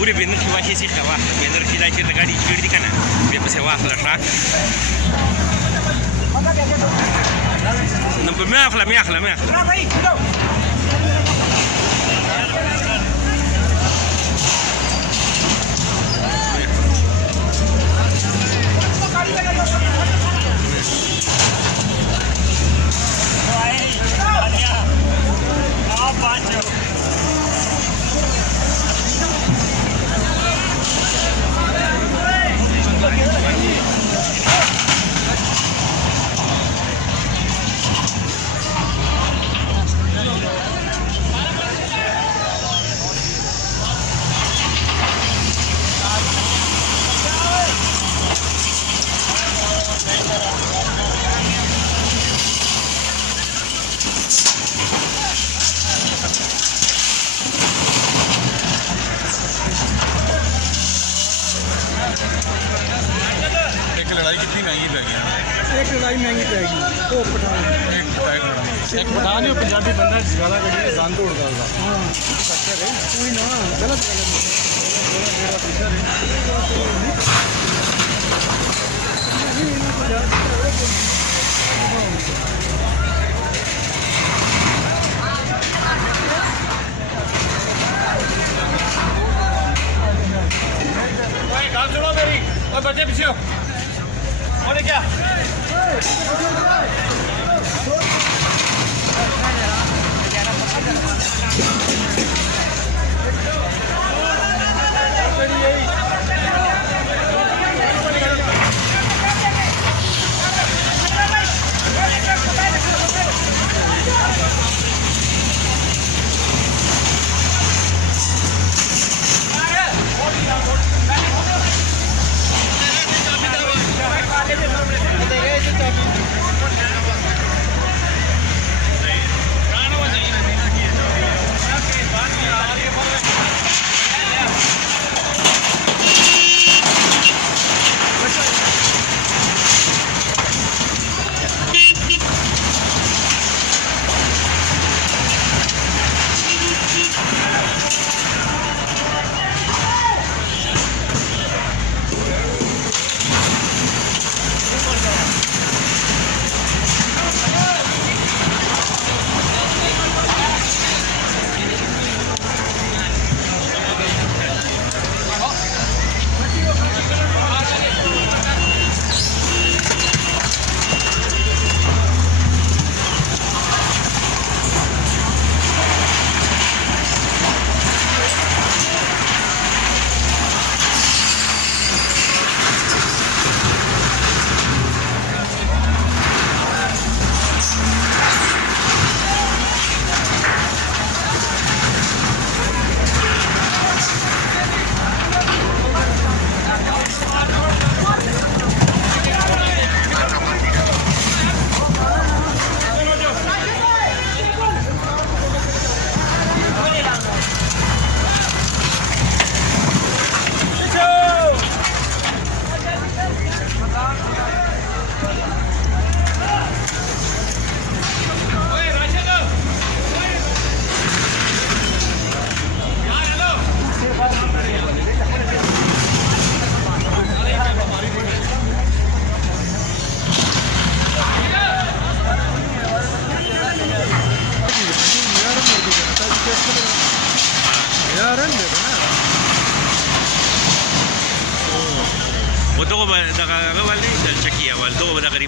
Udah bener cuma sih kawa, bener sih lagi negara di kana, biar sewa lah. Nampak miak. एक लड़ाई महंगी पैगी वो पठान एक पठान ही पंजाबी बंदा ज्यादा कभी जान तोड़ डालता हाँ कोई ना गलत गाल सुनो मेरी और बच्चे पीछे हो और क्या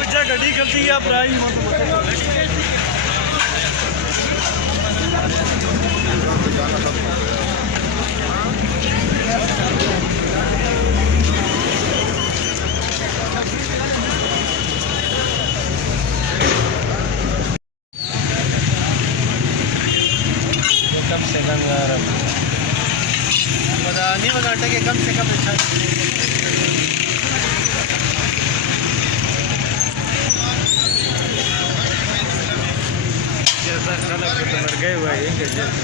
बच्चा गड्डी गलती है प्राइस कम से कम यार नहीं घंटे के कम से कम अच्छा जैसा खाना गए हुआ है